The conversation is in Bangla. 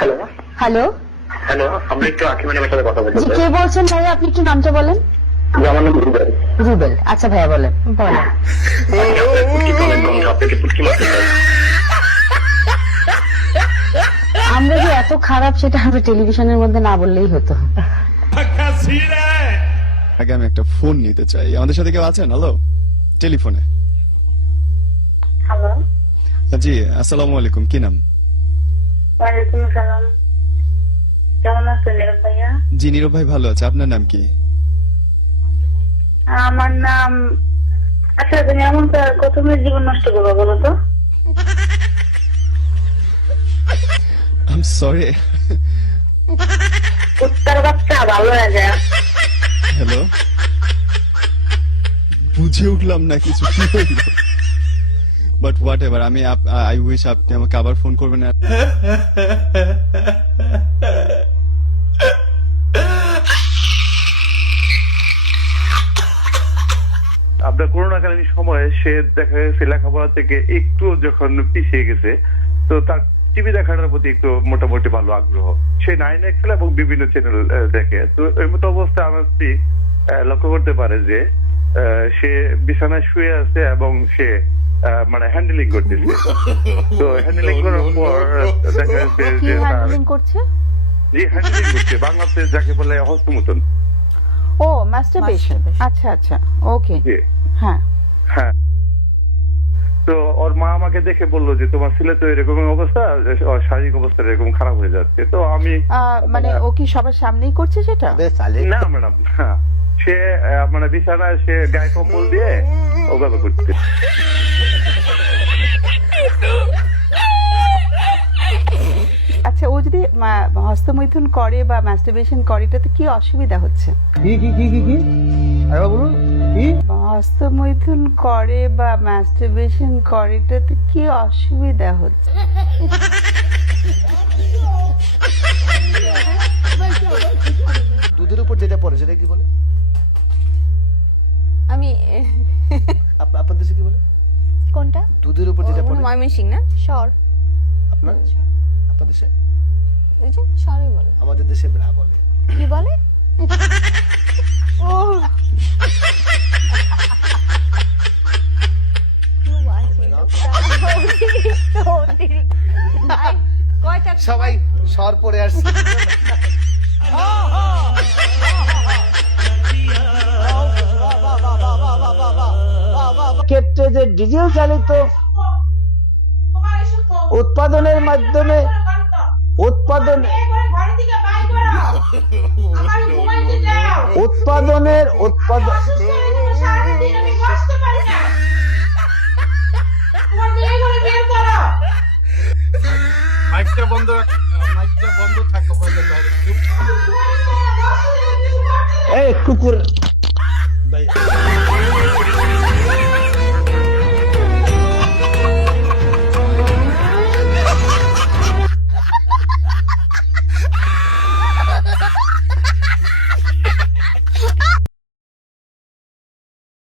হ্যালো হ্যালো, হ্যালো, আমরা একটু আকিব ম্যাডামের সাথে কথা বলতে জি চাই। কে বলছেন ভাইয়া? আপনি একটু নামটা বলেন। আমার নাম রুবেল। রুবেল, আচ্ছা ভাইয়া বলেন। বলেন। আচ্ছা, আপনার পুটকি তো অনেক গন্ধ, আপনাকে পুটকি মারতে চাই। আমরা যে এত খারাপ সেটা আমরা টেলিভিশনের মধ্যে না বললেই হতো। আগে আমি একটা ফোন নিতে চাই। আমাদের সাথে কেউ আছেন? হ্যালো, টেলিফোনে। হ্যালো, জি, আসসালামু আলাইকুম। কি নাম? ওয়ালাইকুম আসসালাম। কেমন আছেন নীরব ভাইয়া? জি, নীরব ভাই ভালো আছে। আপনার নাম কি? আমার নাম, আচ্ছা তুমি এমন কত মিনিট জীবন নষ্ট করবো বলো তো? I am sorry. উত্তর বাচ্চা ভালো হয়ে যায়। হ্যালো, বুঝে উঠলাম না কিছু, কি হইল? বাট হোয়াট এভার, আমি আই উইশ আপনি আমাকে আবার ফোন করবেন। আপনার করোনাকালীন সময়ে সে দেখা গেছে লেখাপড়া থেকে একটু যখন পিছিয়ে গেছে, তো তার টিভি দেখাটার প্রতি একটু মোটামুটি ভালো আগ্রহ। সে 9 খেলে এবং বিভিন্ন চ্যানেল দেখে। তো এই মতো অবস্থায় আমার স্ত্রী লক্ষ্য করতে পারে যে সে বিছানায় শুয়ে আছে এবং সে মানে হ্যান্ডেলিং করতেছে। তো হ্যান্ডেলিং করার পর দেখা যাচ্ছে কি যে হ্যান্ডলিং করছে? জি হ্যান্ডেলিং করছে, বাংলাতে যাকে বলে হস্তমৈথুন। ও, মাস্টারবেশন। আচ্ছা আচ্ছা, ওকে। জি হ্যাঁ, হ্যাঁ। তো ওর মা আমাকে দেখে বললো যে তোমার ছেলে তো এরকম অবস্থা, ওর শারীরিক অবস্থা এরকম খারাপ হয়ে যাচ্ছে। তো আমি মানে ও কি সবার সামনেই করছে সেটা? না ম্যাডাম, সে মানে বিছানায় সে গায়ে কম্বল দিয়ে ওভাবে করছে। আচ্ছা, ও যদি হস্তমৈথুন করে বা মাস্টারবেশন করে এটাতে কি অসুবিধা হচ্ছে? কি আরে বলুন কি? হস্তমৈথুন করে বা মাস্টারবেশন করে এটাতে কি অসুবিধা হচ্ছে? দুধের উপর যেটা পড়ে সেটা কি বলে? আমি আপনার দেশে কি বলে? কোনটা? দুধের উপর যেটা পড়ে ময়মনসিং না শর, আপনার আপনার দেশে? ওই যে শরই বলে। আমাদের দেশে ব্রা বলে। কি বলে? ও কয়টা সবাই সর পরে আসছে। ক্ষেত্রে যে ডিজেল চালিত উৎপাদনের মাধ্যমে উৎপাদনের মাইকটা বন্ধ থাকো। এই কুকুর